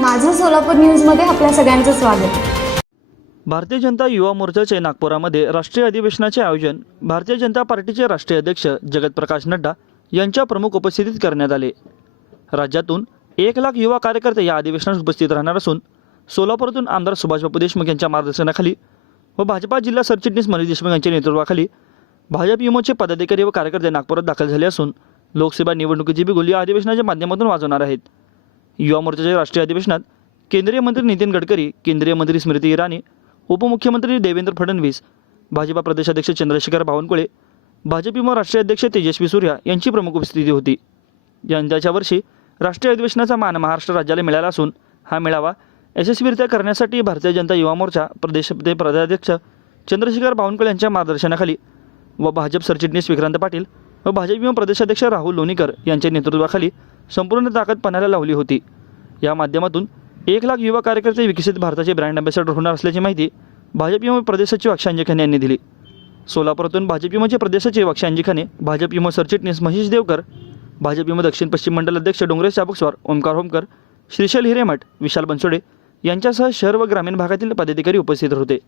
माझं सोलापूर न्यूजमध्ये आपल्या सगळ्यांचं स्वागत. भारतीय जनता युवा मोर्चाचे नागपुरामध्ये राष्ट्रीय अधिवेशनाचे आयोजन भारतीय जनता पार्टीचे राष्ट्रीय अध्यक्ष जगत प्रकाश नड्डा यांच्या प्रमुख उपस्थितीत करण्यात आले. राज्यातून एक लाख युवा कार्यकर्ते या अधिवेशनात उपस्थित राहणार असून सोलापूरातून आमदार सुभाषबाबू देशमुख यांच्या मार्गदर्शनाखाली व भाजपा जिल्हा सरचिटणीस मनीष देशमुख यांच्या नेतृत्वाखाली भाजप युमोचे पदाधिकारी व कार्यकर्ते नागपुरात दाखल झाले असून लोकसभा निवडणुकीची बिगुल या अधिवेशनाच्या माध्यमातून वाजवणार आहेत. युवा मोर्चाच्या राष्ट्रीय अधिवेशनात केंद्रीय मंत्री नितीन गडकरी केंद्रीय मंत्री स्मृती इराणी उपमुख्यमंत्री देवेंद्र फडणवीस भाजपा प्रदेशाध्यक्ष चंद्रशेखर बावनकुळे भाजप युवा राष्ट्रीय अध्यक्ष तेजस्वी सूर्या यांची प्रमुख उपस्थिती होती. यंदाच्या वर्षी राष्ट्रीय अधिवेशनाचा मान महाराष्ट्र राज्याला मिळाला असून हा मेळावा यशस्वीरित्या करण्यासाठी भारतीय जनता युवा मोर्चा प्रदेश ते प्रदेशाध्यक्ष चंद्रशेखर बावनकुळे यांच्या मार्गदर्शनाखाली व भाजप सरचिटणीस विक्रांत पाटील व भाजप प्रदेशाध्यक्ष राहुल लोणीकर यांच्या नेतृत्वाखाली संपूर्ण ताकद पणाला लावली होती. या माध्यमातून एक लाख युवा कार्यकर्ते विकसित भारताचे ब्रँड अँबॅसेडर होणार असल्याची माहिती भाजप युवा प्रदेश सचिव अक्षय अंजिखाने यांनी दिली. सोलापुरातून भाजप युमाचे प्रदेश सचिव अक्षय अंजिखाने भाजप युमा सरचिटणीस महेश देवकर भाजप युमा दक्षिण पश्चिम मंडल अध्यक्ष डोंगरे चाबुकस्वार ओमकार होमकर श्रीशैल हिरेमठ विशाल बनसोडे यांच्यासह शहर व ग्रामीण भागातील पदाधिकारी उपस्थित होते.